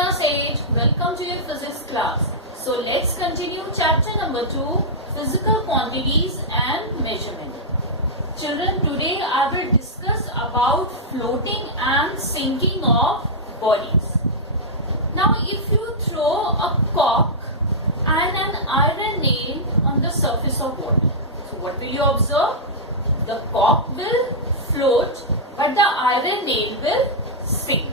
class 8. Welcome to your physics class. So let's continue chapter number 2, physical quantities and measurement. Children, today I will discuss about floating and sinking of bodies. Now if you throw a cock and an iron nail on the surface of water, so what will you observe? The cock will float but the iron nail will sink.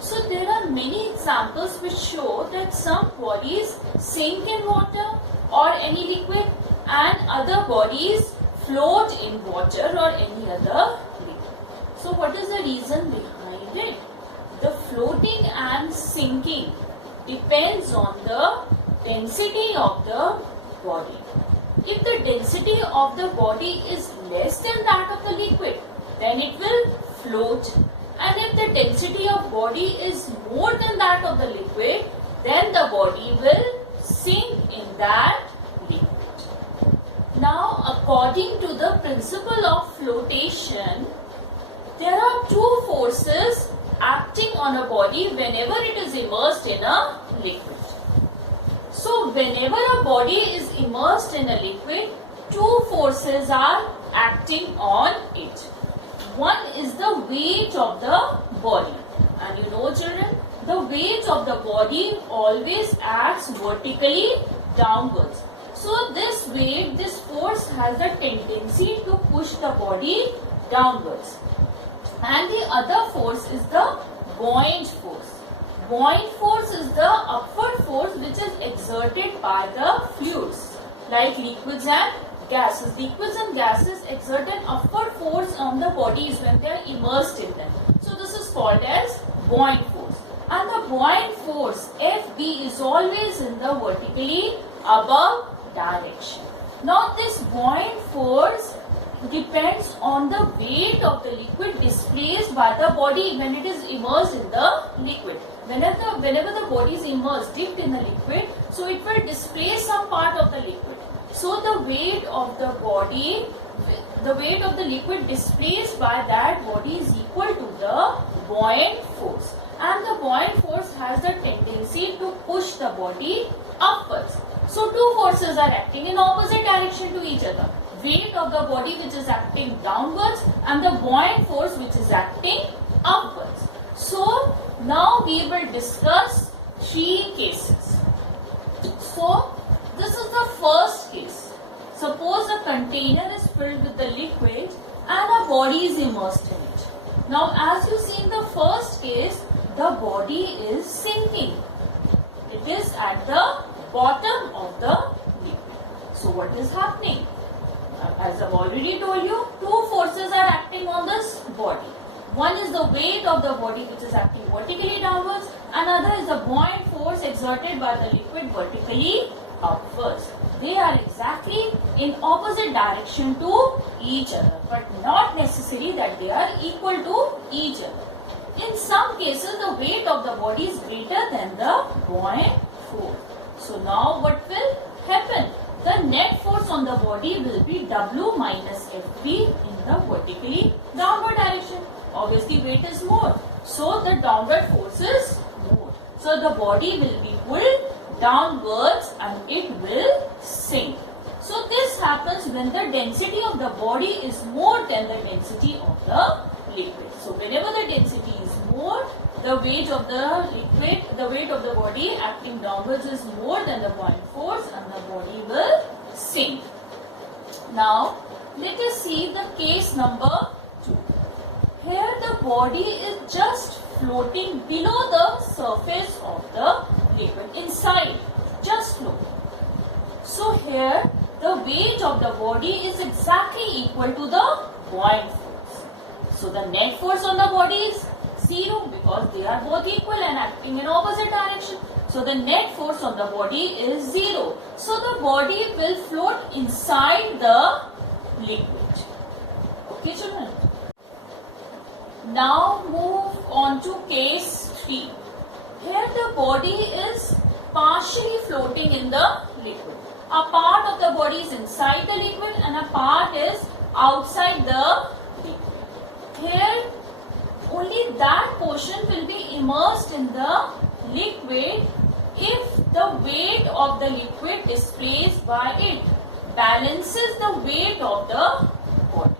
So there are many examples which show that some bodies sink in water or any liquid and other bodies float in water or any other liquid. So what is the reason behind it? The floating and sinking depends on the density of the body. If the density of the body is less than that of the liquid, then it will float. And if the density of body is more than that of the liquid, then the body will sink in that liquid. Now, according to the principle of flotation, there are two forces acting on a body whenever it is immersed in a liquid. So, whenever a body is immersed in a liquid, two forces are acting on it. One is the weight of the body. And you know children, the weight of the body always acts vertically downwards. So this weight, this force has a tendency to push the body downwards. And the other force is the buoyant force. Buoyant force is the upward force which is exerted by the fluids like liquids and gases. Liquids and gases exert an upward force on the bodies when they are immersed in them. So this is called as buoyant force. And the buoyant force Fb is always in the vertically above direction. Now this buoyant force depends on the weight of the liquid displaced by the body when it is immersed in the liquid. Whenever the body is immersed, dipped in the liquid, so it will displace some part of the liquid. So the weight of the body, the weight of the liquid displaced by that body is equal to the buoyant force. And the buoyant force has the tendency to push the body upwards. So two forces are acting in opposite direction to each other. Weight of the body which is acting downwards and the buoyant force which is acting upwards. So now we will discuss three cases. So this is the first case. Suppose a container is filled with the liquid and a body is immersed in it. Now as you see in the first case, the body is sinking. It is at the bottom of the liquid. So what is happening? As I've already told you, two forces are acting on this body. One is the weight of the body which is acting vertically downwards. Another is the buoyant force exerted by the liquid vertically upwards. They are exactly in opposite direction to each other, but not necessary that they are equal to each other. In some cases, the weight of the body is greater than the buoyant force. So now what will happen? The net force on the body will be W minus Fb in the vertically downward direction. Obviously weight is more, so the downward force is more. So the body will be pulled downwards and it will sink. So this happens when the density of the body is more than the density of the liquid. So whenever the density is more, the weight of the liquid, the weight of the body acting downwards is more than the buoyant force and the body will sink. Now let us see the case number 2. Here the body is just floating below the surface of the liquid, inside, just floating. So here the weight of the body is exactly equal to the buoyant force. So the net force on the body is 0 because they are both equal and acting in opposite direction. So the net force on the body is 0. So the body will float inside the liquid. Okay children? Now move on to case 3. Here the body is partially floating in the liquid. A part of the body is inside the liquid and a part is outside the liquid. Here only that portion will be immersed in the liquid if the weight of the liquid displaced by it balances the weight of the body.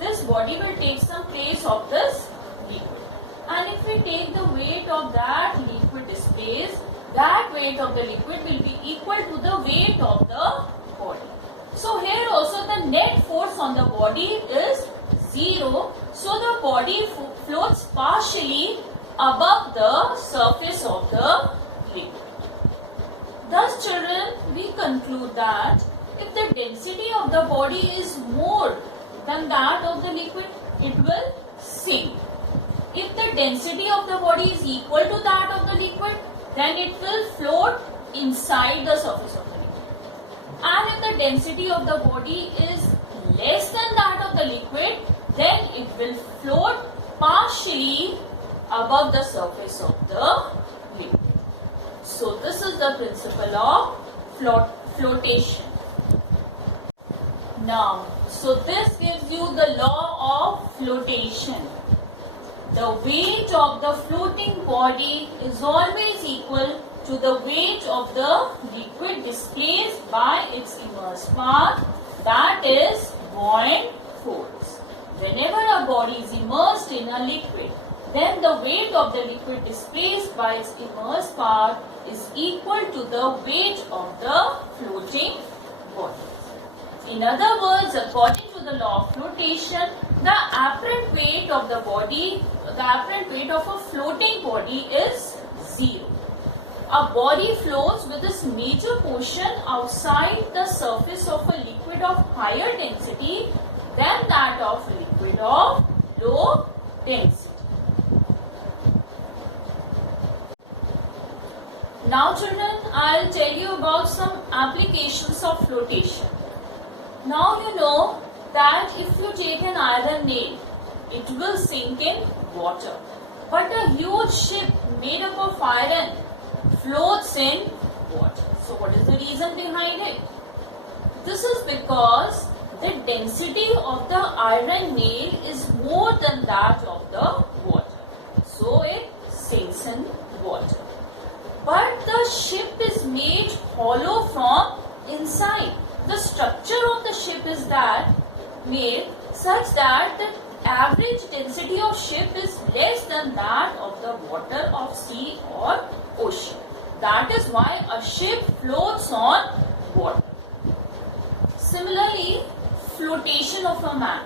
This body will take some place of this liquid, and if we take the weight of that liquid displaced, that weight of the liquid will be equal to the weight of the body. So here also the net force on the body is 0. So the body floats partially above the surface of the liquid. Thus, children, we conclude that if the density of the body is more than that of the liquid, it will sink. If the density of the body is equal to that of the liquid, then it will float inside the surface of the liquid. And if the density of the body is less than that of the liquid, then it will float partially above the surface of the liquid. So this is the principle of flotation. Now, so this gives you the law of flotation. The weight of the floating body is always equal to the weight of the liquid displaced by its immersed part, that is buoyant force. Whenever a body is immersed in a liquid, then the weight of the liquid displaced by its immersed part is equal to the weight of the floating body. In other words, according to the law of flotation, the apparent weight of the body, the apparent weight of a floating body is 0. A body floats with its major portion outside the surface of a liquid of higher density than that of a liquid of low density. Now children, I'll tell you about some applications of flotation. Now you know that if you take an iron nail, it will sink in water. But a huge ship made up of iron floats in water. So what is the reason behind it? This is because the density of the iron nail is more than that of the water. So it sinks in water. But the ship is made hollow from inside. The structure of the ship is that made such that the average density of ship is less than that of the water of sea or ocean. That is why a ship floats on water. Similarly, flotation of a man.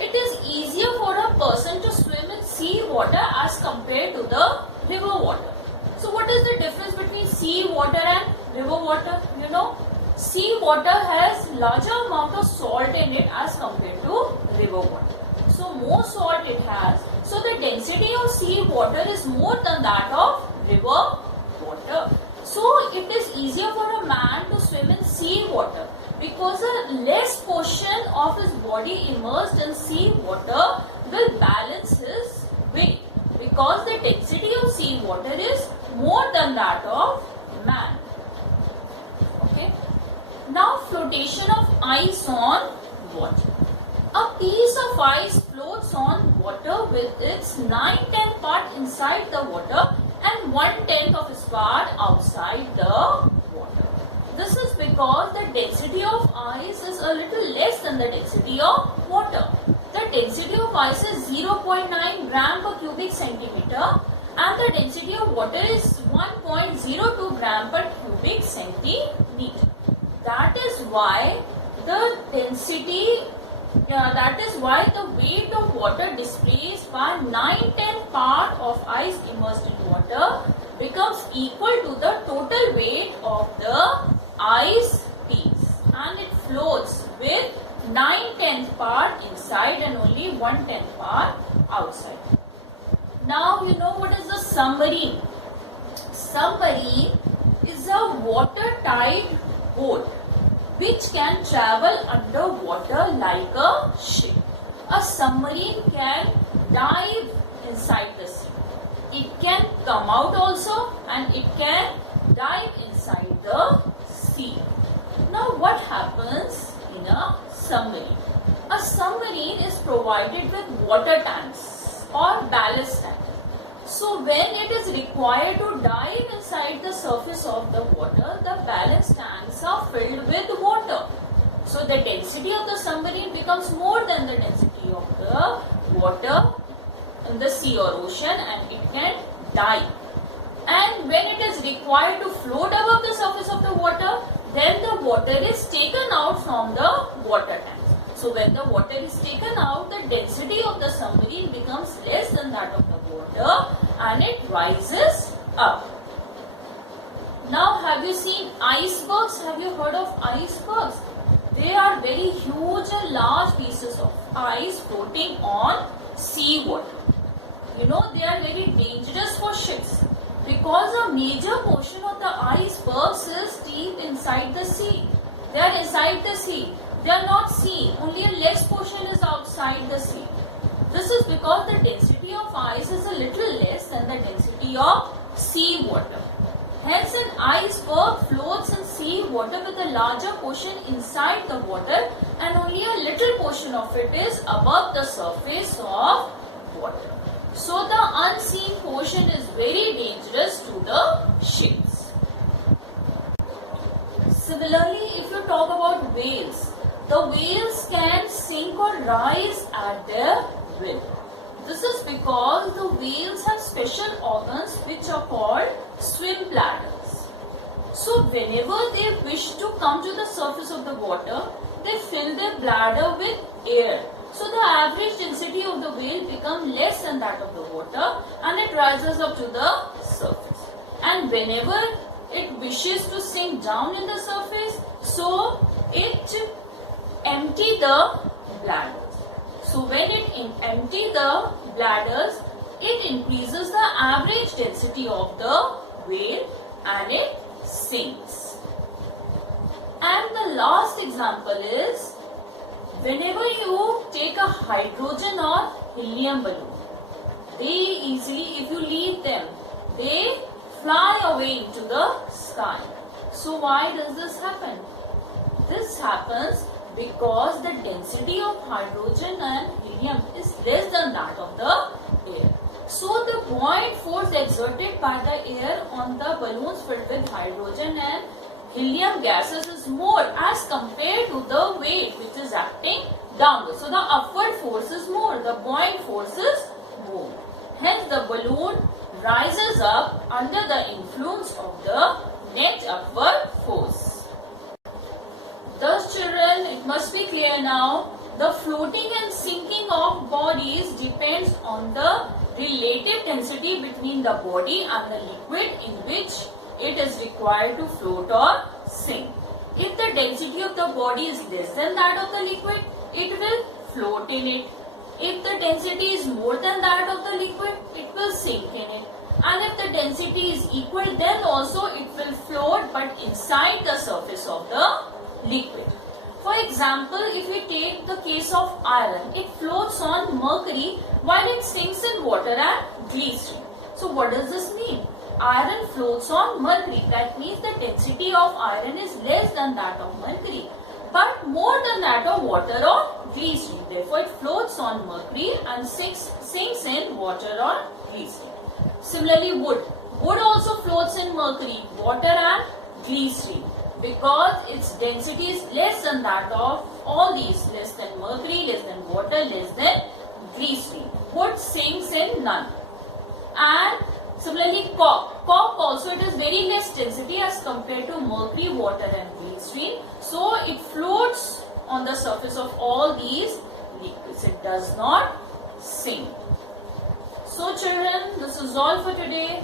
It is easier for a person to swim in sea water as compared to the river water. So what is the difference between sea water and river water? You know, sea water has larger amount of salt in it as compared to river water. So more salt it has. So the density of sea water is more than that of river water. So it is easier for a man to swim in sea water because a less portion of his body immersed in sea water will balance his weight, because the density of sea water is more than that of man. Okay. Now flotation of ice on water. A piece of ice floats on water with its 9/10 part inside the water and 1/10 of its part outside the water. This is because the density of ice is a little less than the density of water. The density of ice is 0.9 gram per cubic centimeter and the density of water is 1.02 gram per cubic centimeter. That is why the weight of water displaced by 9/10 part of ice immersed in water becomes equal to the total weight of the ice piece, and it floats with 9/10 part inside and only 1/10 part outside. Now you know what is a submarine. Submarine is a watertight boat which can travel underwater like a ship. A submarine can dive inside the sea. It can come out also and it can dive inside the sea. Now what happens in a submarine? A submarine is provided with water tanks or ballast tank. So when it is required to dive inside the surface of the water, the ballast tanks are filled with water. So the density of the submarine becomes more than the density of the water in the sea or ocean, and it can dive. And when it is required to float above the surface of the water, then the water is taken out from the water tank. So when the water is taken out, the density of the submarine becomes less than that of the water and it rises up. Now have you seen icebergs? Have you heard of icebergs? They are very huge and large pieces of ice floating on sea water. You know, they are very dangerous for ships because a major portion of the icebergs is deep inside the sea. They are inside the sea. They are not seen. Only a less portion is outside the sea. This is because the density of ice is a little less than the density of sea water. Hence, an iceberg floats in sea water with a larger portion inside the water and only a little portion of it is above the surface of water. So, the unseen portion is very dangerous to the ships. Similarly, if you talk about whales, the whales can sink or rise at their will. This is because the whales have special organs which are called swim bladders. So whenever they wish to come to the surface of the water, they fill their bladder with air. So the average density of the whale becomes less than that of the water and it rises up to the surface. And whenever it wishes to sink down in the surface, so it empty the bladders. So when it empty the bladders, it increases the average density of the whale and it sinks. And the last example is whenever you take a hydrogen or helium balloon, they easily, if you leave them, they fly away into the sky. So why does this happen? This happens because the density of hydrogen and helium is less than that of the air. So the buoyant force exerted by the air on the balloons filled with hydrogen and helium gases is more as compared to the weight which is acting downward. So the upward force is more, the buoyant force is more. Hence the balloon rises up under the influence of the net upward force. Thus children, it must be clear now, the floating and sinking of bodies depends on the relative density between the body and the liquid in which it is required to float or sink. If the density of the body is less than that of the liquid, it will float in it. If the density is more than that of the liquid, it will sink in it. And if the density is equal, then also it will float but inside the surface of the liquid. For example, if we take the case of iron, it floats on mercury while it sinks in water and glycerin. So what does this mean? Iron floats on mercury. That means the density of iron is less than that of mercury, but more than that of water or glycerin. Therefore, it floats on mercury and sinks in water or glycerin. Similarly, wood. Wood also floats in mercury, water and glycerin, because its density is less than that of all these, less than mercury, less than water, less than glycerin. Wood sinks in none. And similarly cork. Cork also, it is very less density as compared to mercury, water and glycerin. So it floats on the surface of all these liquids. It does not sink. So children, this is all for today.